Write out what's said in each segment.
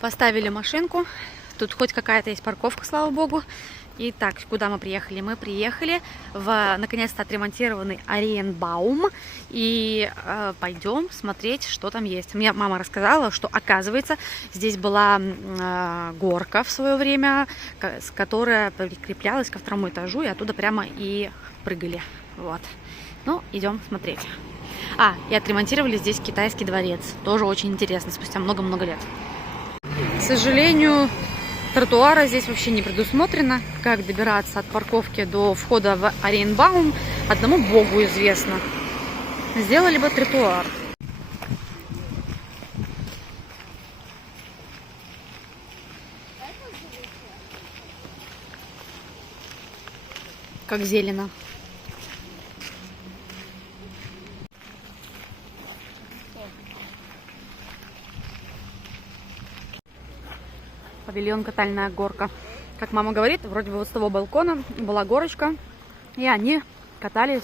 Поставили машинку. Тут хоть какая-то есть парковка, слава богу. Итак, куда мы приехали? Мы приехали в наконец-то отремонтированный Ориенбаум. И пойдем смотреть, что там есть. Мне мама рассказала, что, оказывается, здесь была горка в свое время, которая прикреплялась ко второму этажу, и оттуда прямо и прыгали. Вот. Ну, идем смотреть. И отремонтировали здесь китайский дворец. Тоже очень интересно, спустя много-много лет. К сожалению, тротуара здесь вообще не предусмотрено. Как добираться от парковки до входа в Ориенбаум, одному богу известно. Сделали бы тротуар. Как зелено. Павильон «Катальная горка». Как мама говорит, вроде бы вот с того балкона была горочка, и они катались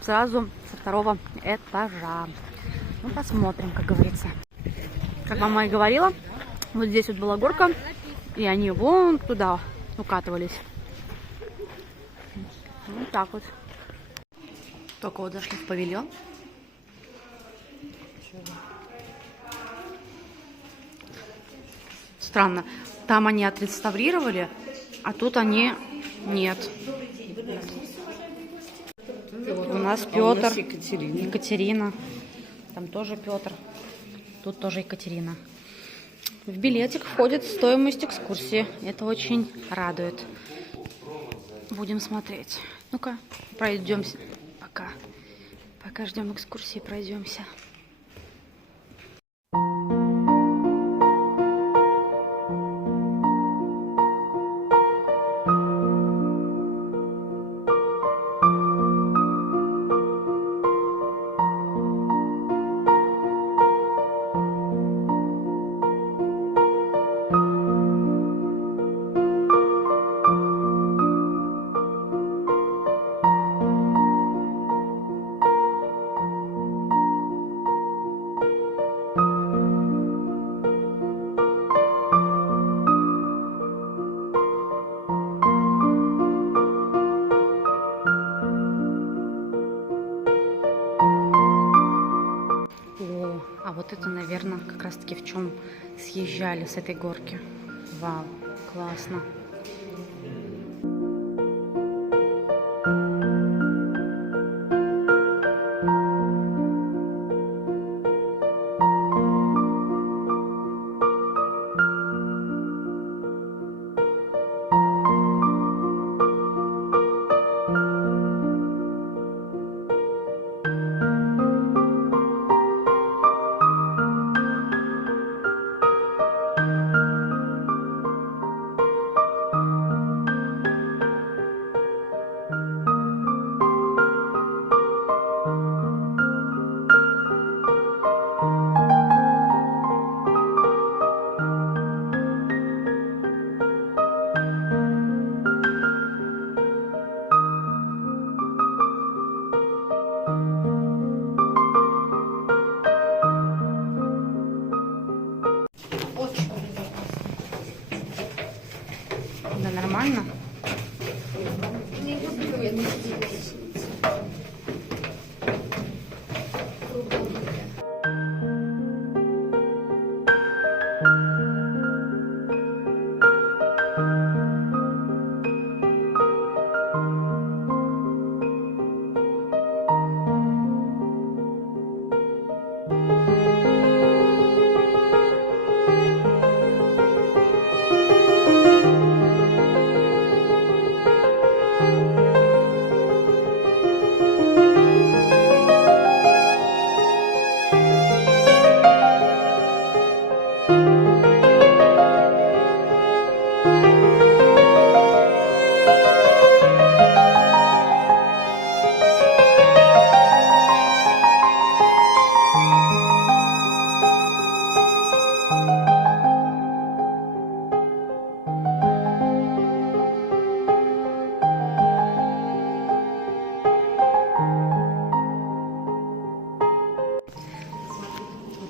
сразу со второго этажа. Ну, посмотрим, как говорится. Как мама и говорила, вот здесь вот была горка, и они вон туда укатывались. Вот так вот. Только вот зашли в павильон. Странно. Там они отреставрировали, а тут они нет. Вот у нас Петр, Екатерина. Там тоже Петр. Тут тоже Екатерина. В билетик входит стоимость экскурсии. Это очень радует. Будем смотреть. Ну-ка, пройдемся. Пока ждем экскурсии, пройдемся. А вот это, наверное, как раз-таки в чем съезжали с этой горки. Вау, классно. Да, нормально.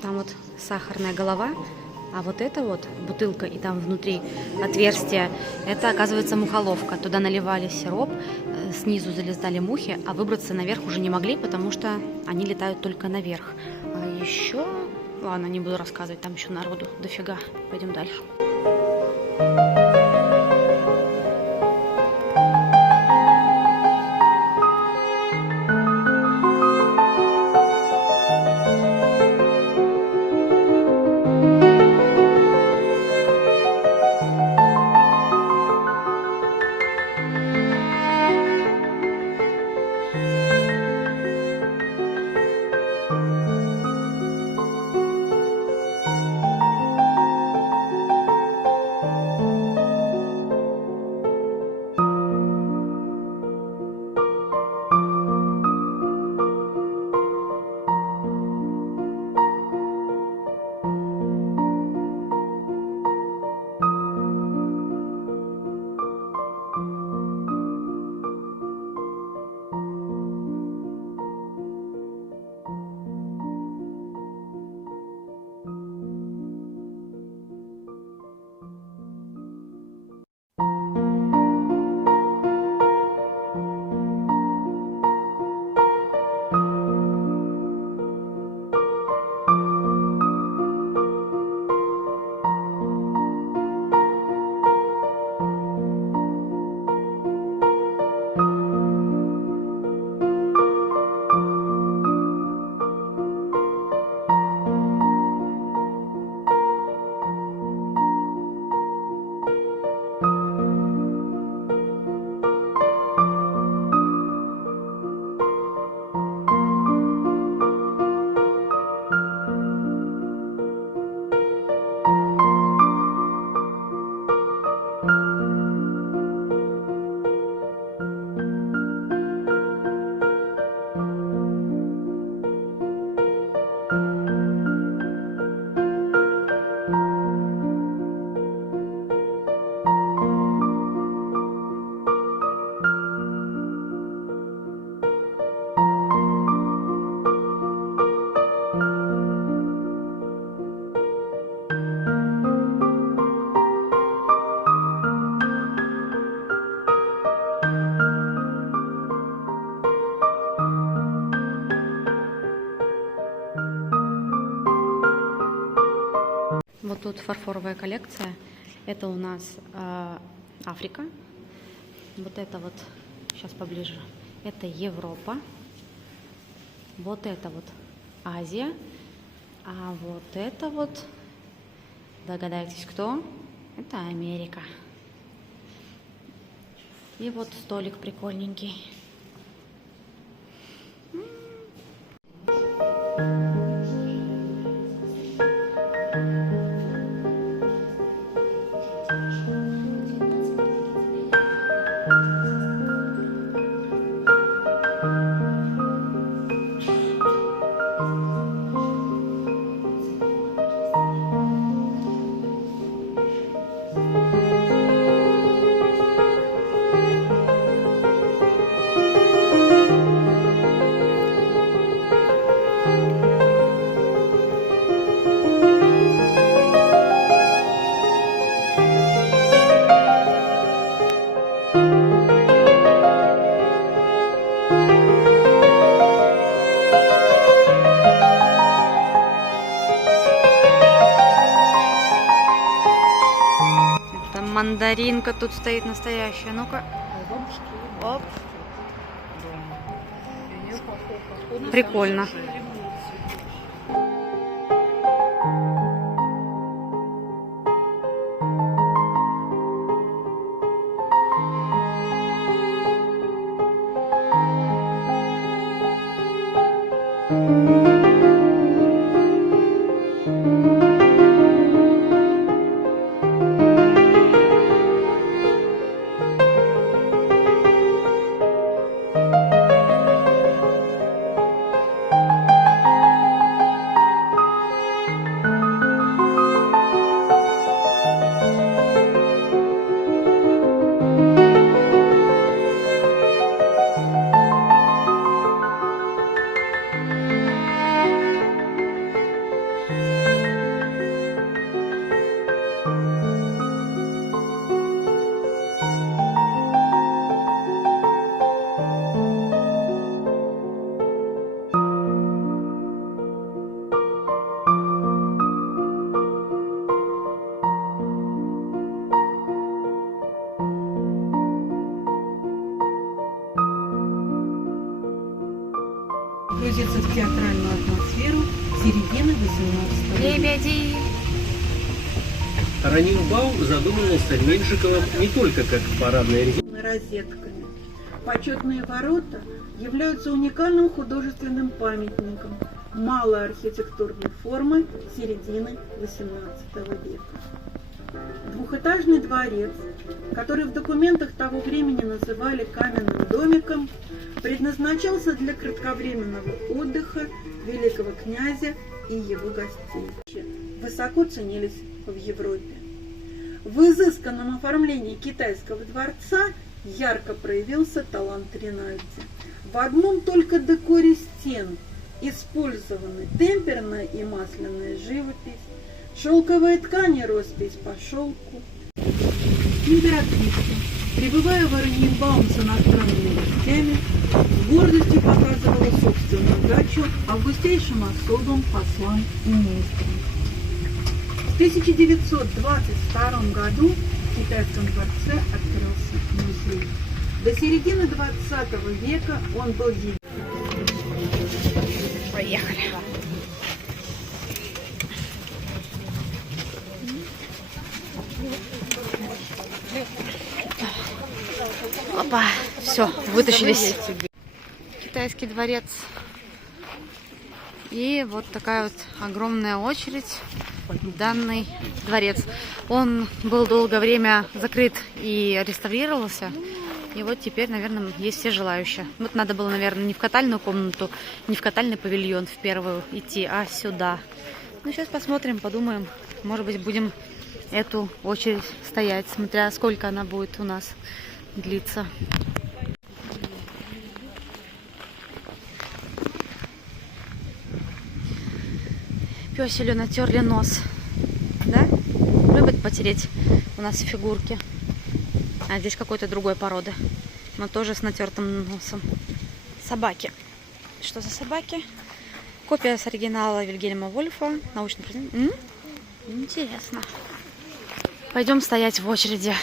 Там вот сахарная голова, А вот эта вот бутылка и там внутри отверстие, это, оказывается, мухоловка. Туда наливали сироп, снизу залезали мухи, а выбраться наверх уже не могли, потому что они летают только наверх. А еще... Ладно, не буду рассказывать, там еще народу дофига. Пойдем дальше. Вот тут фарфоровая коллекция. Это у нас Африка. Вот это вот, сейчас поближе, это Европа. Вот это вот Азия. А вот это вот, догадайтесь, кто? Это Америка. И вот столик прикольненький. Мандаринка тут стоит настоящая. Ну-ка. Оп. Прикольно. театральную атмосферу середины XVIII века. Лебеди. Раненбаум задумывался Меньшиковым не только как парадная резиденция. Розетками. Почетные ворота являются уникальным художественным памятником малой архитектурной формы середины XVIII века. Двухэтажный дворец, который в документах того времени называли каменным домиком, предназначался для кратковременного отдыха великого князя и его гостей. Высоко ценились в Европе. В изысканном оформлении китайского дворца ярко проявился талант Ринальди. В одном только декоре стен использованы темперная и масляная живопись, шелковые ткани, роспись по шелку. Императрица, прибывая в Ораниенбаум с иностранными гостями, с гордостью показывала собственную дачу августейшим особам, послам и министрам. В 1922 году в Китайском дворце открылся музей. До середины 20 века он был единственным. Поехали. Опа, все, вытащились. Китайский дворец. И вот такая вот огромная очередь в данный дворец. Он был долгое время закрыт и реставрировался. И вот теперь, наверное, есть все желающие. Вот надо было, наверное, не в катальную комнату, не в катальный павильон в первую идти, а сюда. Ну, сейчас посмотрим, подумаем. Может быть, будем эту очередь стоять, смотря сколько она будет у нас длиться. Пёселю натерли нос. Да? Любят потереть у нас фигурки. А здесь какой-то другой породы. Но тоже с натертым носом. Собаки. Что за собаки? Копия с оригинала Вильгельма Вольфа. Научный презент. Интересно. Пойдем стоять в очереди.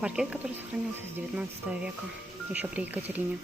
Паркет, который сохранился с 19 века, еще при Екатерине.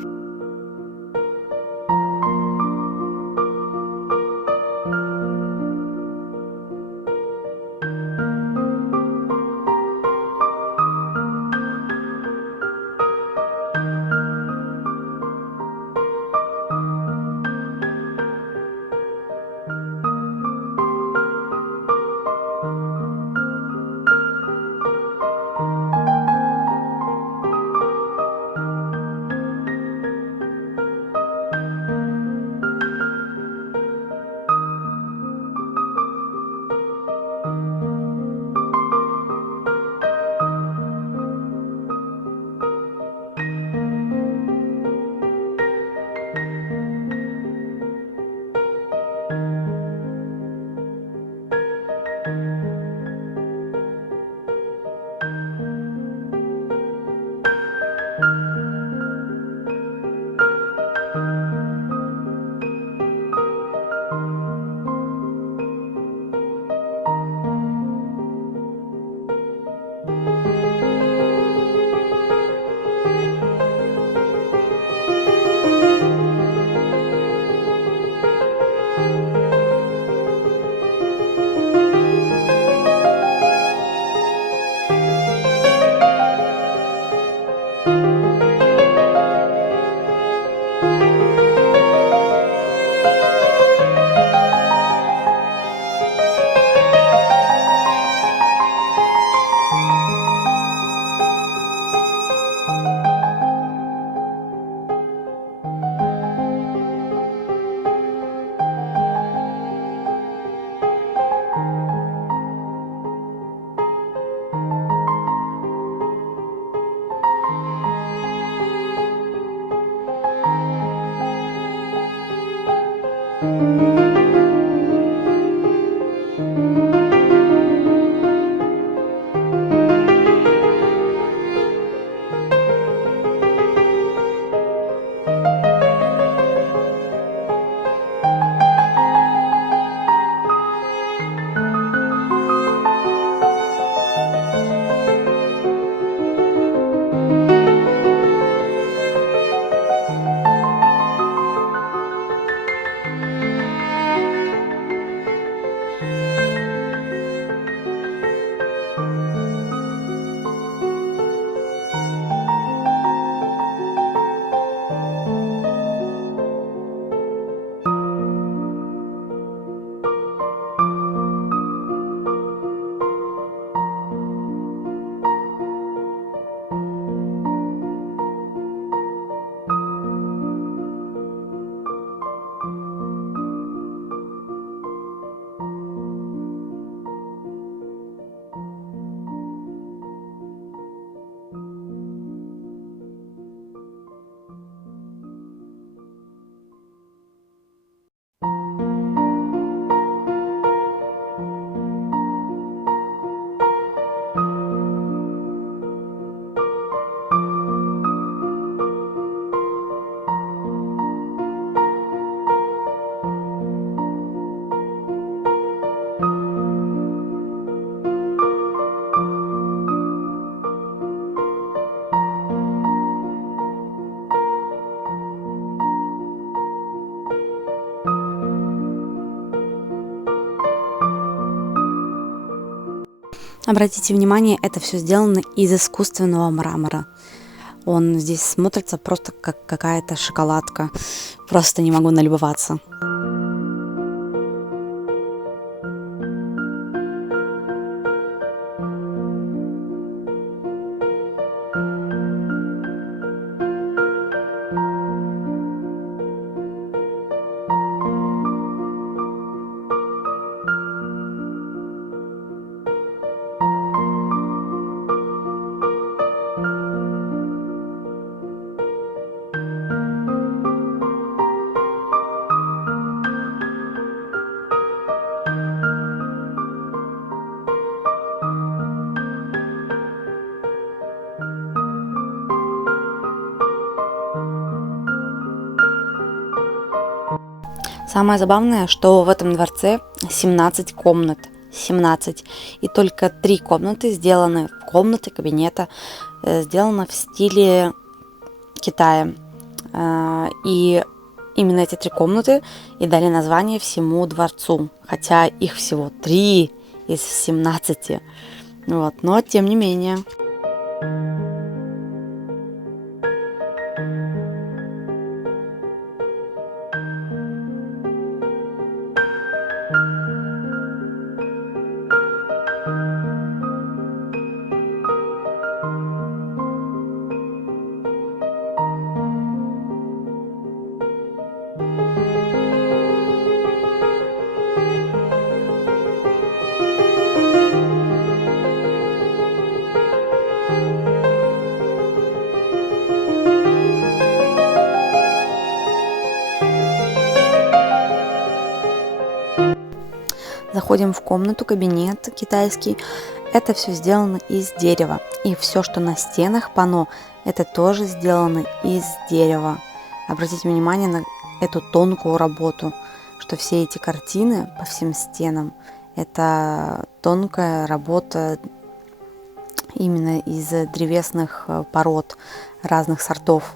Обратите внимание, это все сделано из искусственного мрамора. Он здесь смотрится просто как какая-то шоколадка. Просто не могу налюбоваться. Самое забавное, что в этом дворце 17 комнат. 17. И только 3 комнаты сделаны, комнаты кабинета, сделаны в стиле Китая. И именно эти 3 комнаты и дали название всему дворцу. Хотя их всего 3 из 17. Вот, но тем не менее. Заходим в комнату, кабинет китайский. Это все сделано из дерева. И все, что на стенах панно, это тоже сделано из дерева. Обратите внимание на эту тонкую работу, что все эти картины по всем стенам, это тонкая работа именно из древесных пород разных сортов.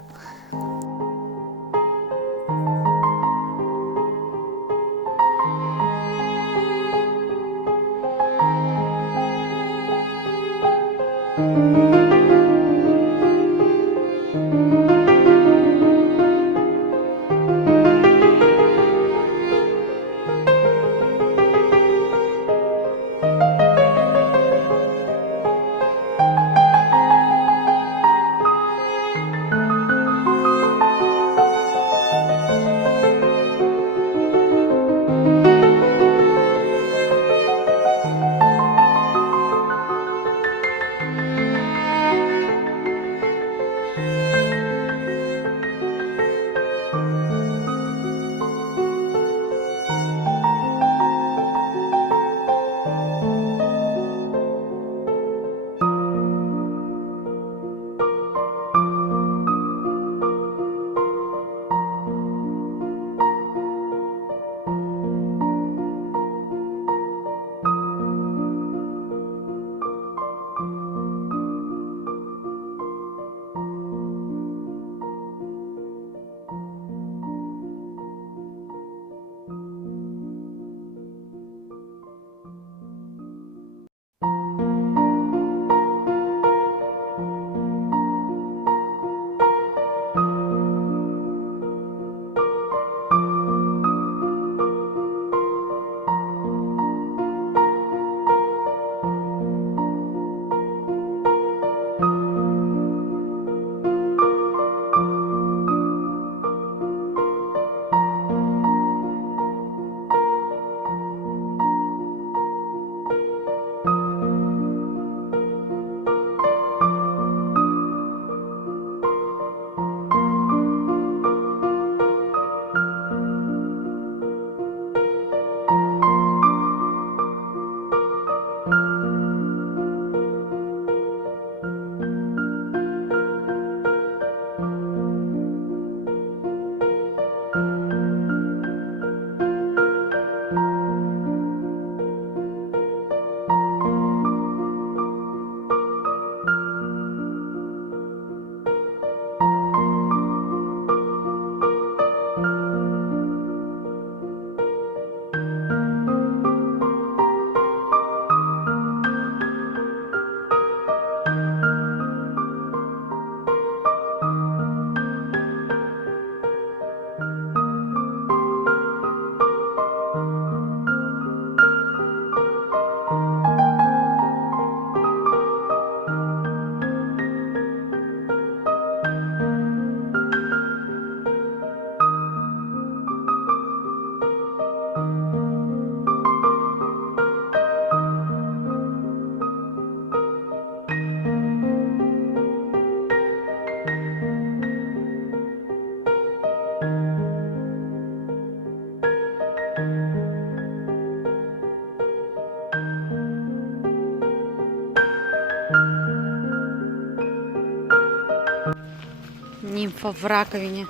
нимфа в раковине.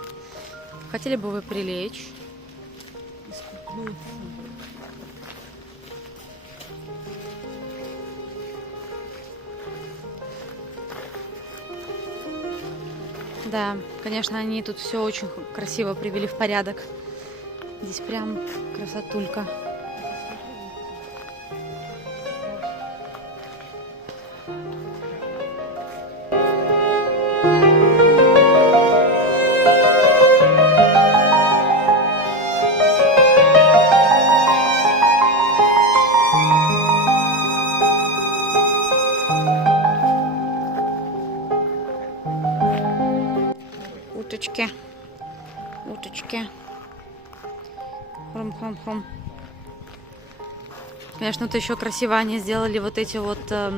Хотели бы вы прилечь? Да, конечно, они тут все очень красиво привели в порядок. Здесь прям красотулька. Уточки. Уточки. Хрум-хрум-хрум. Конечно, это еще красиво они сделали вот эти вот, я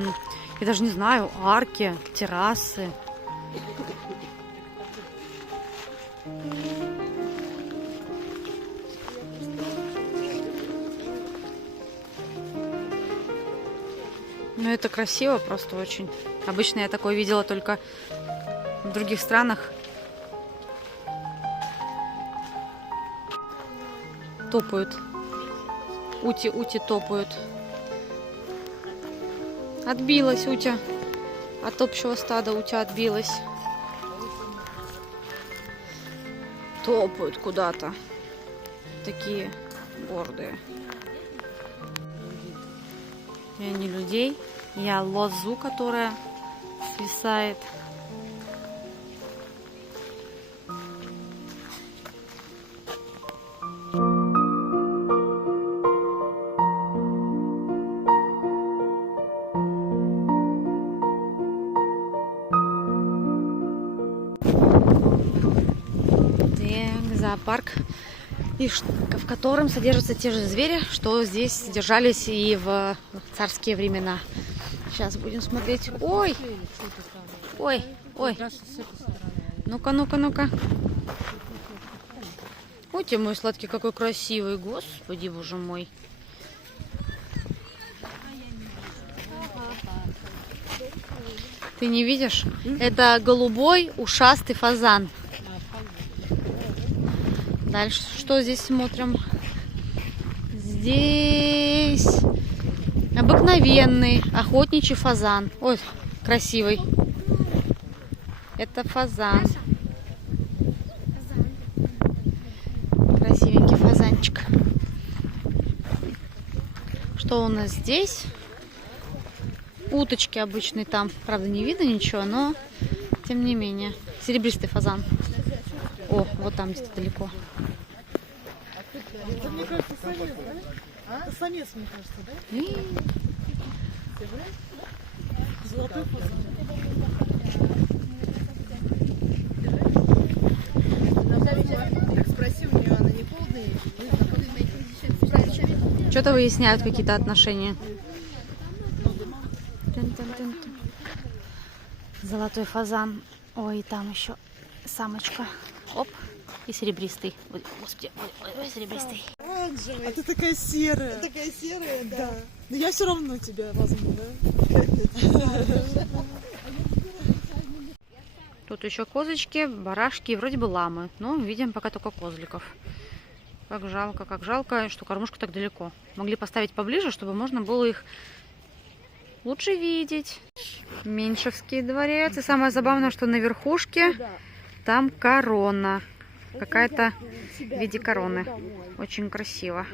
даже не знаю, арки, террасы. Ну, это красиво просто очень. Обычно я такое видела только в других странах. Топают. Ути топают. Отбилась утя. От общего стада утя отбилась. Топают куда-то. Такие гордые. Я не людей. Я лозу, которая свисает. Зоопарк, в котором содержатся те же звери, что здесь содержались и в царские времена. Сейчас будем смотреть. Ой! Ой! Ой! Ну-ка, ну-ка, ну-ка. Ой, ты мой сладкий, какой красивый. Господи, боже мой. Ты не видишь? Это голубой ушастый фазан. Дальше что здесь смотрим? Здесь обыкновенный охотничий фазан. Ой, красивый. Это фазан. Красивенький фазанчик. Что у нас здесь? Уточки обычные там. Правда, не видно ничего, но тем не менее. Серебристый фазан. О, вот там где-то далеко. Это, мне кажется, самец, да? Это самец, мне кажется, да? Золотой фазан. Так спроси у нее, она не полная? Что-то выясняют какие-то отношения. Золотой фазан. Ой, там еще самочка. Оп. И серебристый. Ой, господи, ой, серебристый. Оранжевый. А ты такая серая. Такая серая, да. Но я все равно тебя возьму, да? Тут еще козочки, барашки и вроде бы ламы. Но видим пока только козликов. Как жалко, что кормушка так далеко. Могли поставить поближе, чтобы можно было их лучше видеть. Меньшевский дворец. И самое забавное, что на верхушке там корона. Какая-то в виде короны. Очень красиво.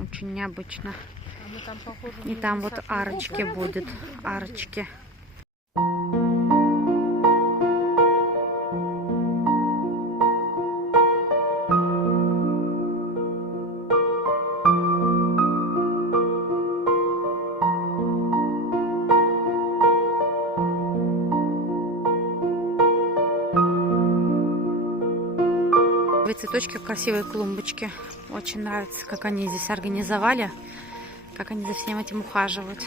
Очень необычно. И там вот арочки будет. Арочки. Цветочки, красивые клумбочки. Очень нравится, как они здесь организовали, как они за всем этим ухаживают.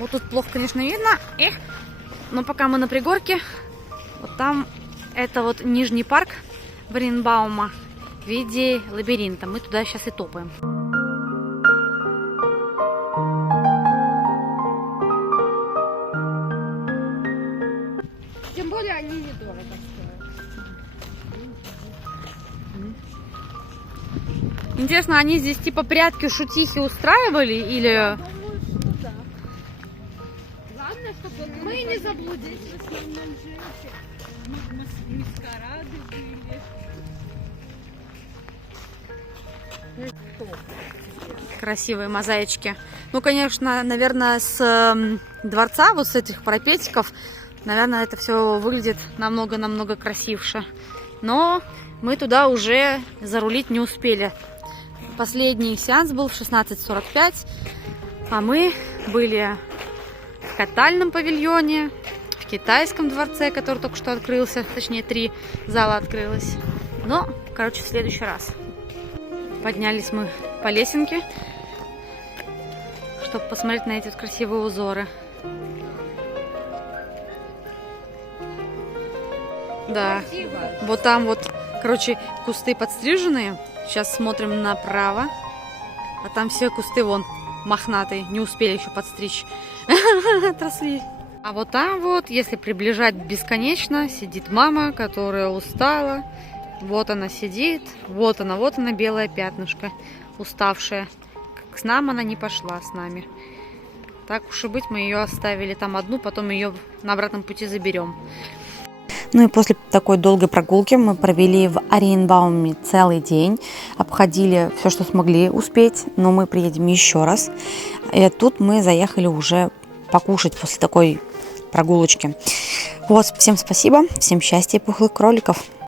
Вот тут плохо, конечно, видно. Но пока мы на пригорке, вот там это вот нижний парк Оренбаума в виде лабиринта. Мы туда сейчас и топаем. Тем более они недорого стоят. Интересно, они здесь типа прятки, шутихи устраивали или... Думаю, что да. Главное, чтобы мы не заблудились. В основном же маскарады были. Красивые мозаички. Ну, конечно, наверное, с дворца, вот с этих парапетиков, наверное, это все выглядит намного-намного красивше. Но мы туда уже зарулить не успели. Последний сеанс был в 16:45, а мы были в катальном павильоне, в китайском дворце, который только что открылся, точнее 3 зала открылось. Но, короче, в следующий раз. Поднялись мы по лесенке, чтобы посмотреть на эти вот красивые узоры. Да, вот там вот, короче, кусты подстриженные. Сейчас смотрим направо, а там все кусты вон мохнатые, не успели еще подстричь, отросли. А вот там вот, если приближать бесконечно, сидит мама, которая устала. Вот она сидит, вот она, белое пятнышко, уставшая. К нам она не пошла с нами. Так уж и быть, мы ее оставили там одну, потом ее на обратном пути заберем. Ну и после такой долгой прогулки мы провели в Оренбауме целый день, обходили все, что смогли успеть, но мы приедем еще раз. И тут мы заехали уже покушать после такой прогулочки. Вот, всем спасибо, всем счастья и пухлых кроликов.